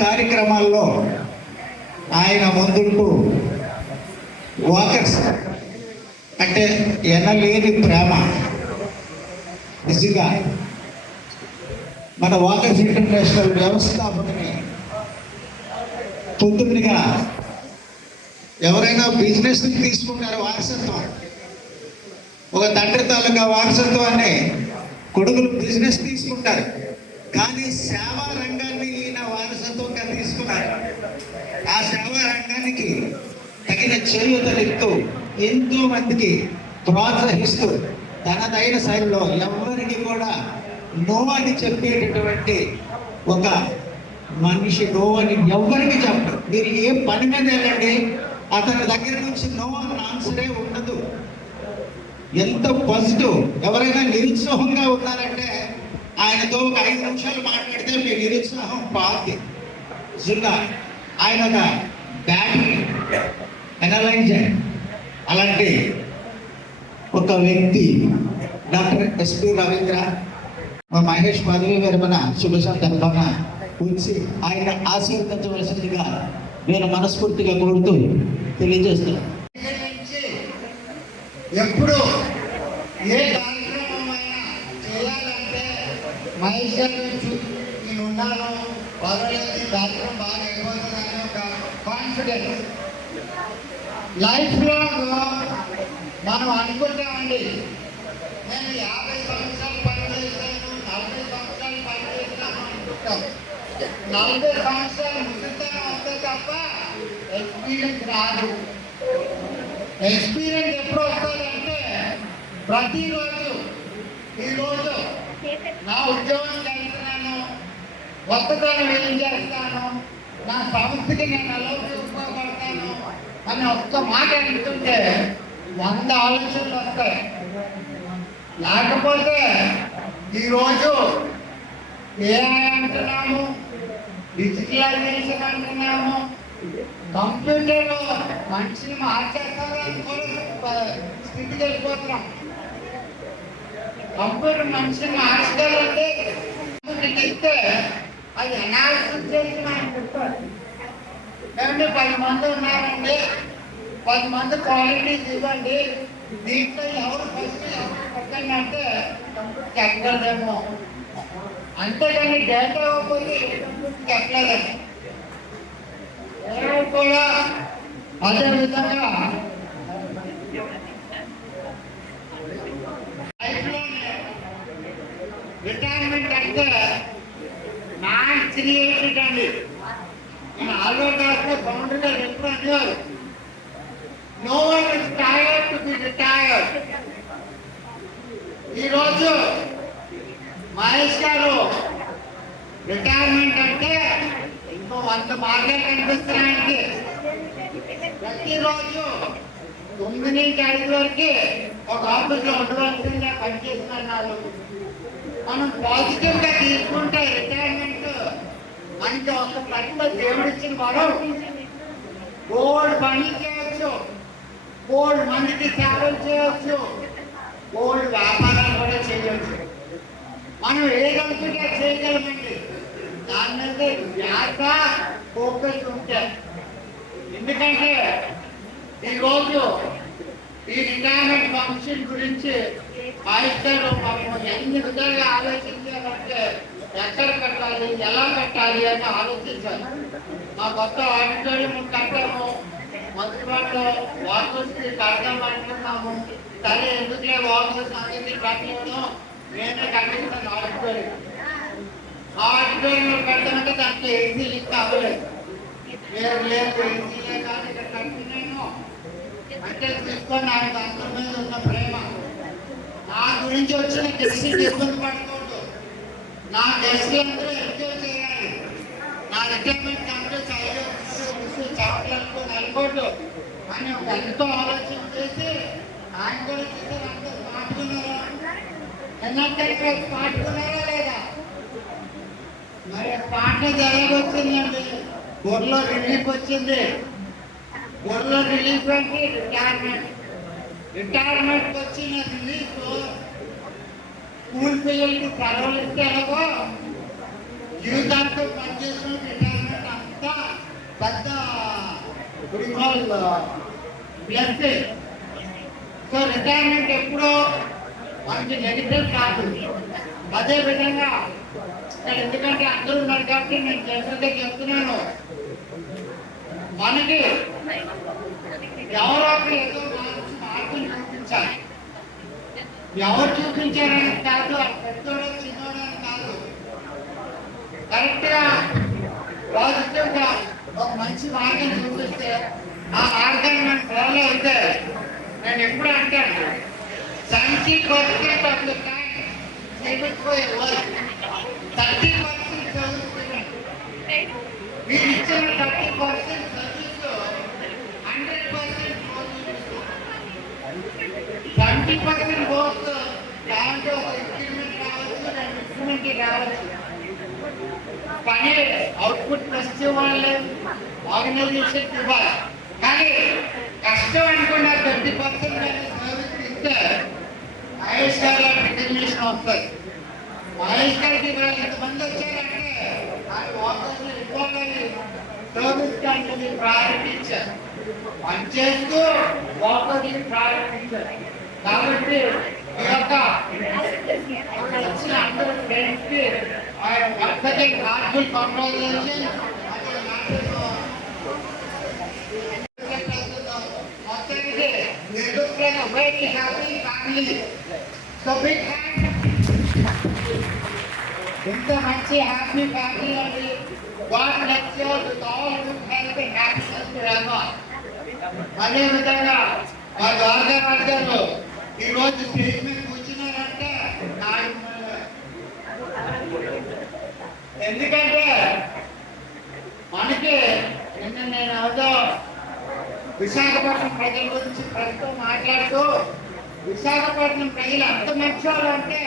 కార్యక్రమాల్లో ఆయన ముందుంటూ వాకర్స్ అంటే ఎనలేని ప్రేమ. నిజంగా మన వాకర్స్ ఇంటర్నేషనల్ వ్యవస్థాపకుని పొద్దున్నగా ఎవరైనా బిజినెస్ తీసుకుంటారు వారసత్వం, ఒక తండ్రి తాలూకా వారసత్వాన్ని కొడుకులు బిజినెస్ తీసుకుంటారు, కానీ సేవా రంగాన్ని ఈయన వారసత్వంగా తీసుకున్నారు. ఆ సేవా రంగానికి తగిన చేయూతనిస్తూ ఎంతో మందికి ప్రోత్సహిస్తూ తనదైన శైలిలో ఎవరికి కూడా నో అని చెప్పేటటువంటి ఒక మనిషి. నో అని ఎవరికి చెప్పరు. మీరు ఏ పని మీద వెళ్ళండి, అతని దగ్గర నుంచి నో అని ఆన్సరే ఉండదు. ఎంత పాజిటివ్. ఎవరైనా నిరుత్సాహంగా ఉన్నారంటే ఆయనతో ఒక 5 నిమిషాలు మాట్లాడితే మీ నిరుత్సాహం పాతి. నిజంగా ఆయన ఒక బ్యాటరీ ఎనర్జైజర్. అలాంటి ఒక వ్యక్తి డాక్టర్ ఎస్పి రవీంద్ర మహేష్ పదవి విరమణ శుభ సందర్భాన వచ్చి ఆయన ఆశీర్వదించవలసిందిగా నేను మనస్ఫూర్తిగా కోరుతూ తెలియజేస్తున్నాను. ఎప్పుడు ఏ కార్యక్రమం అయినా చేయాలంటే మహేష్ గారి నేను ఉన్నాను, పర్వాలేదు, కార్యక్రమం బాగా అయిపోతుందని ఒక కాన్ఫిడెన్స్. లైఫ్లో మనం అనుకుంటామండి, నేను 50 సంవత్సరాలు పనిచేస్తాను, 40 సంవత్సరాలు పనిచేస్తాను అనుకుంటాం. 40 సంవత్సరాలు ముగిస్తాను అంతే తప్ప ఎక్స్పీరియన్స్ రాదు. ఎక్స్పీరియన్స్ ఎప్పుడు వస్తుందంటే ప్రతిరోజు, ఈరోజు నా ఉద్యోగం చేస్తున్నాను, కొత్తదనం ఏం చేస్తాను, నా సంస్థకి నేను ఎలా ఉపయోగపడతాను అని ఒక్క మాట అంటుంటే 100 ఆలోచనలు వస్తాయి. లేకపోతే ఈరోజు ఏఐ అంటున్నాము, డిజిటలైజేషన్ అంటున్నాము, కంప్యూటర్ మనిషిని మార్చేస్తారని కూడా స్థితికి వెళ్ళిపోతున్నాం. కంప్యూటర్ మనిషిని మార్చగలంటే ఇస్తే అది అనాలిసిస్ చేసి మనం చెప్తారు. ఏమంటే 10 మంది ఉన్నారండి, 10 మంది క్వాలిటీస్ ఇవ్వండి, దీంట్లో ఎవరు ఫస్ట్ ఎవరు సెకండ్ అంటే కంప్యూటర్కి ఎక్కలేదేమో. అంతేగాని డేటా ఇవ్వకపోతే కంప్యూటర్కి ఎక్కలేదండి. కూడా అదేవిధంగా రిటైర్మెంట్ అంటే నాన్ క్రియేటెడ్ అండి. నేను ఆల్రెడీ రాస్తే బౌండరీగా ఎప్పుడు అనేవారు, no one is tired to be retired. ఈరోజు మహేష్ గారు రిటైర్మెంట్ అంటే ఇంకో 100 మార్గాలు కనిపిస్తున్నాయండి. ప్రతిరోజు 9 నుంచి 5 వరకు ఒక ఆఫీస్లో ఉండవలసిందిగా పనిచేస్తున్నారు. మనం పాజిటివ్గా తీసుకుంటే రిటైర్మెంట్ మనకి ఒక ప్రతిభ దేవుడిచ్చిన వరం. బోల్డ్ పనులు చేయవచ్చు, బోల్డ్ మందికి సేవలు చేయవచ్చు, బోల్డ్ వ్యాపారాలు కూడా చేయవచ్చు. మనం ఏదనుకుంటే చేయగలమండి. దాని మీద ధ్యాస ఫోకస్ ఉంటే. ఎందుకంటే ఈరోజు ఈ రిటైర్మెంట్ ఫంక్షన్ గురించి మాస్టర్ మనం ఎన్ని విధాలుగా ఆలోచించాలంటే ఎక్కడ కట్టాలి, ఎలా కట్టాలి అని ఆలోచించాలి. మా కొత్త ఆడిటోరియం కట్టాము, మంత్రివాళ్ళు వాకర్స్కి కడదామంటున్నాము. సరే ఎందుకులే వాకర్స్ అనేది కట్టలేను, నేనే కట్టిస్తాను ఆడిటోరియం. ఆడిటోరియం కట్టమంటే దాంట్లో ఏసీ లింక్ అవ్వలేదు. లేదు ఏసీలే కానీ ఇక్కడ కట్టినాను అంటే తీసుకొని ఆయన అందరి మీద ఉన్న ప్రేమ. నా గురించి వచ్చిన గెస్ట్ ఇబ్బంది పడకూడదు, నా గెస్టులందరూ ఎంజాయ్ చేయాలి. నా రిటైర్మెంట్ కంప్లీట్ చెప్పాలనుకుని అనుకోవద్దు అని ఒక ఎంతో ఆలోచన చేసి ఆయన కూడా చేశారు. అందరూ పాటుకున్నారా, ఎన్నట్టయితే పాటుకున్నారా లేదా? మరి పాటలు జరగొచ్చిందండి, బొర్రలో రిలీఫ్ వచ్చింది. బొర్రలో రిలీఫ్ అంటే రిటైర్మెంట్ వచ్చిన రిలీఫ్ స్కూల్ పిల్లలకి సెలవులు ఇస్తే ఎలాగో జీవితాంతం పనిచేసిన రిటైర్మెంట్ బ్లెస్సింగ్. సో రిటైర్మెంట్ ఎప్పుడో మనకి నెగిటివ్ కాదు. అదే విధంగా ఇక్కడ ఎందుకంటే అందరూ ఉన్నారు కాబట్టి నేను జనరల్గా చెప్తున్నాను, మనకి ఎవరో ఏదో మార్పులు చూపించాలి. ఎవరు చూపించారని కాదు, పెద్దోడో చిన్నోడని కాదు, కరెక్ట్ గా పాజిటివ్ గా ఒక మంచి మార్గం చూపిస్తే ఆ మార్గాన్ని మనం ఫాలో అయితే, నేను ఎప్పుడు అంటాను 70% ఆఫ్ ద టైం చేయించుకోయే వర్క్ 30% చదువుతున్నాను. మీరు ఇచ్చిన 30% సర్వీస్ 100% 20% వర్క్ దాంట్లో ఒక ఇంక్రిమెంట్ రావచ్చు, 2 ఇంక్రిమెంట్ రావచ్చు. పని అవుట్పుట్ ప్లస్ ఇవ్వాలి, ఆర్గనైజేషన్ ఇవ్వాలి. కానీ కష్టం అనుకున్న 30% సర్వీస్ ఇస్తే మహేష్ గారు రికగ్నిషన్ వస్తుంది. మహేష్ గారికి ఇవాళ ఎంతమంది వచ్చారంటే ఆయన వాకర్స్ ఇవ్వాలి, సర్వీస్ దాంట్లో ప్రయారిటీ ఇచ్చారు, పనిచేస్తూ వాకర్స్ ప్రయారిటీ ఇచ్చారు. కాబట్టి ఈ యొక్క వచ్చిన అందరూ ఫ్రెండ్స్ కి heartful congratulation. Very happy family. So big hand. ఇంత మంచి హ్యాపీ ఫ్యామిలీ అండి. God bless you with all good health and happiness forever. అదే విధంగా మా ద్వారకారాజు గారు ఈరోజు స్టేజ్ మీద కూర్చున్నారంటే ఎందుకంటే మనకి నిన్న నేను ఏదో విశాఖపట్నం ప్రజల గురించి ప్రస్తుతం మాట్లాడుతూ, విశాఖపట్నం ప్రజలు అంత మంచి వాళ్ళు అంటే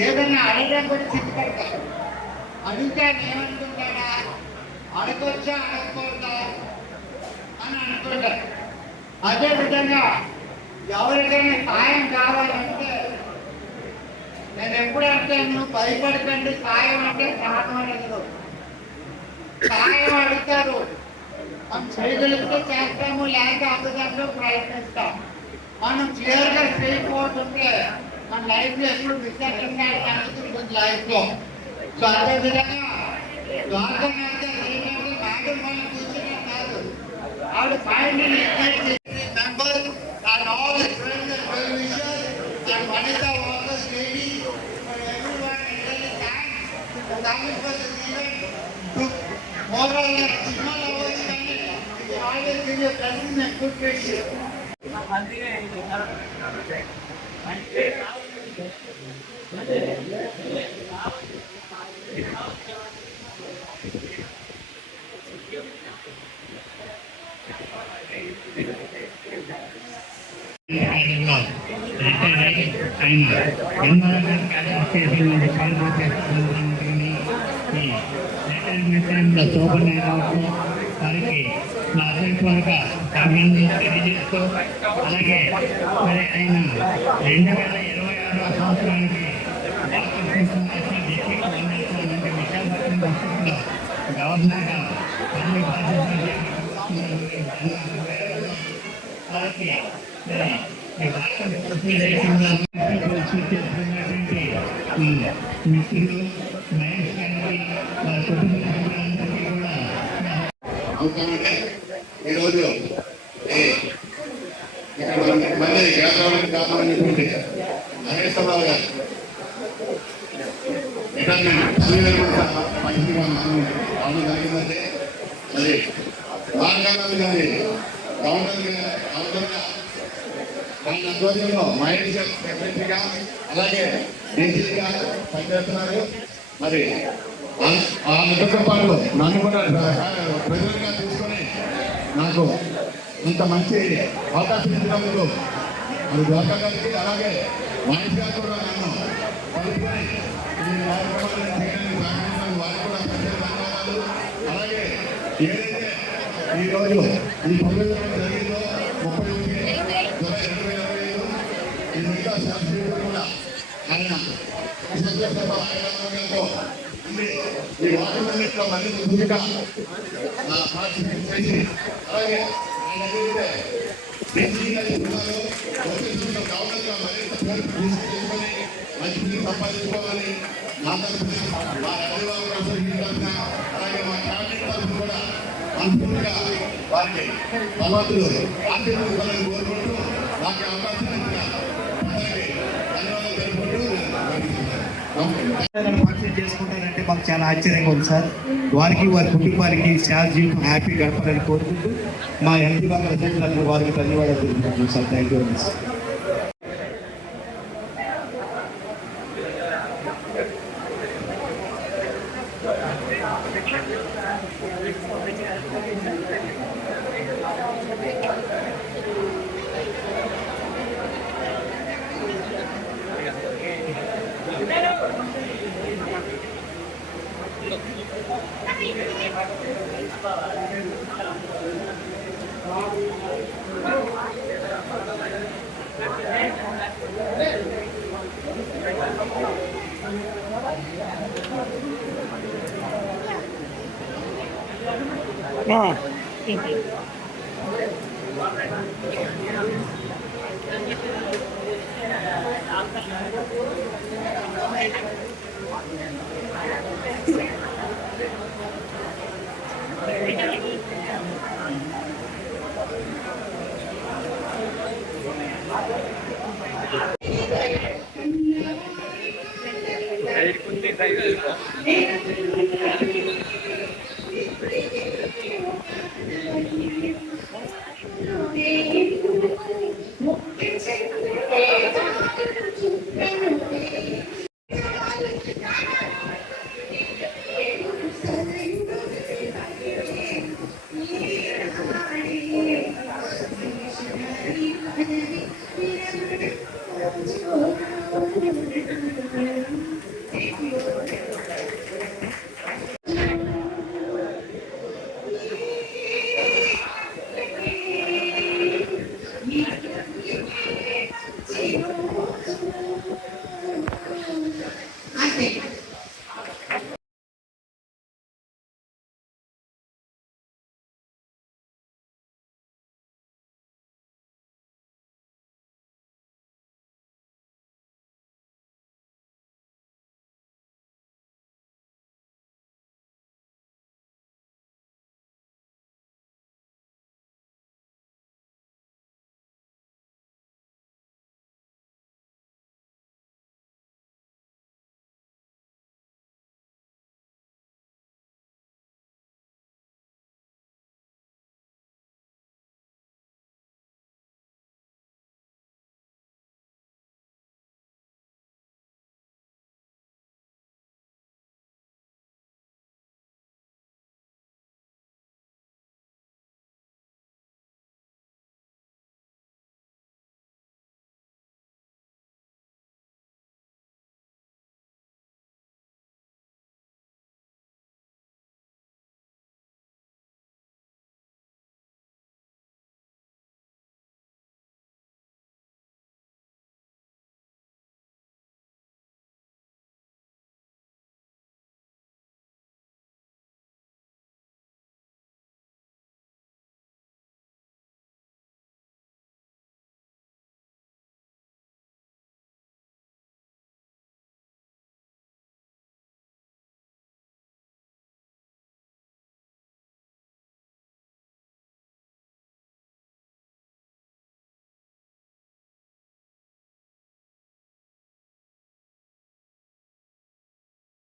ఏదైనా అడగడం కూడా సిద్ధపడతారు. అడిగితే ఏమనుకుంటాడా, అడగొచ్చా అడగకూడదా అని అనుకుంటారు. అదేవిధంగా ఎవరికైనా సాయం కావాలంటే నేను ఎప్పుడంటే నువ్వు భయపడకండి, సాయం అంటే సాధం అనేది సాయం అడుగుతారు. మనం చేయగలిగితే చేస్తాము, లేక అబద్ధంలో ప్రయత్నిస్తాం. మనం క్లియర్ గా చేయకపోతుంటే మన లైఫ్ లో ఎప్పుడు విశాఖంగా కలుగుతుంది లైఫ్ లో. సో అదే విధంగా ద్వారకా ఏంటంటే మేడం మనం కూర్చునే కాదు, ఆవిడ final member and all the friends and well wishers and Vanitha walkers lady for everyone and really thanks for coming for this event to moral and signal hours కానీ always give your blessings and good wishes. వారికి నా హృదయపూర్వక అభినందనలు తెలియజేస్తూ, అలాగే మరి ఆయన 2026 సంవత్సరానికి విశాఖపట్నం డిస్ట్రిక్ట్లో గవర్నర్గా పదవి బాధ్యతలు వారికి మరి ఈ రాష్ట్ర సూచిస్తున్నటువంటి మిత్రులు మహేష్ గారికి వారి కుటుంబ సభ్యులందరికీ కూడా అవుతామంటే ఈరోజు ఇక్కడ మంది కేంద్రానికి కావాలనేటువంటి మహేశ్వరరావు గారు రిటైర్మెంట్ మంచిగా రావడం జరిగిందంటే మరి మార్గాలు కానీ కౌంటర్గా ఆయన ఆధ్వర్యంలో మహేష్ సెక్రటరీగా అలాగే డీసీగా పనిచేస్తున్నారు. మరి ఆ నిజంతో పాటు నన్ను కూడా ప్రజలుగా తీసుకొని నాకు ఇంత మంచి అవకాశం ఇచ్చినందుకు మరి ద్వారకా గారికి అలాగే మహేష్ గారు కూడా నన్ను కలుపుకొని ఈ కార్యక్రమాలను చేయడానికి సహకరించిన వారికి కూడా ప్రత్యేక ధన్యవాదాలు. అలాగే ఏదైతే ఈరోజు ఈ పండుగ జరిగిందో 31 జూలై 2025 ఈ మిగతా శాస్త్రీయులు కూడా ఆయన ఈ వాతావరణంలో మళ్ళీ ముందుగా పార్టిసిపేట్ చేసి అలాగే ఆయన ఏదైతే దేశీయంగా చెప్తున్నారో గవర్నమెంట్గా మరింత పేరు తీసుకొని మంచి పేరు సంపాదించుకోవాలని నా తరఫున మా రాజబాబు రాష్ట్ర తరఫున అలాగే మా క్యాబినెట్ తరఫున కూడా మనస్ఫూర్తిగా వారికి భగవంతుడు ఆశీర్వదించాలని కోరుకుంటూ నాకు అవకాశం ఇచ్చిన అందరికీ ధన్యవాదాలు తెలుపుకుంటూ పార్టిసిపేట్ చేసుకుంటారంటే మాకు చాలా ఆశ్చర్యంగా ఉంది సార్. వారికి వారి కుటుంబానికి చాలా జీవితం హ్యాపీ గడపాలని కోరుకుంటూ మా ఎంపీ బాగా రచయితలకు వారికి ధన్యవాదాలు తెలుపుకుంటున్నాం sir. Thank you very much. Hey,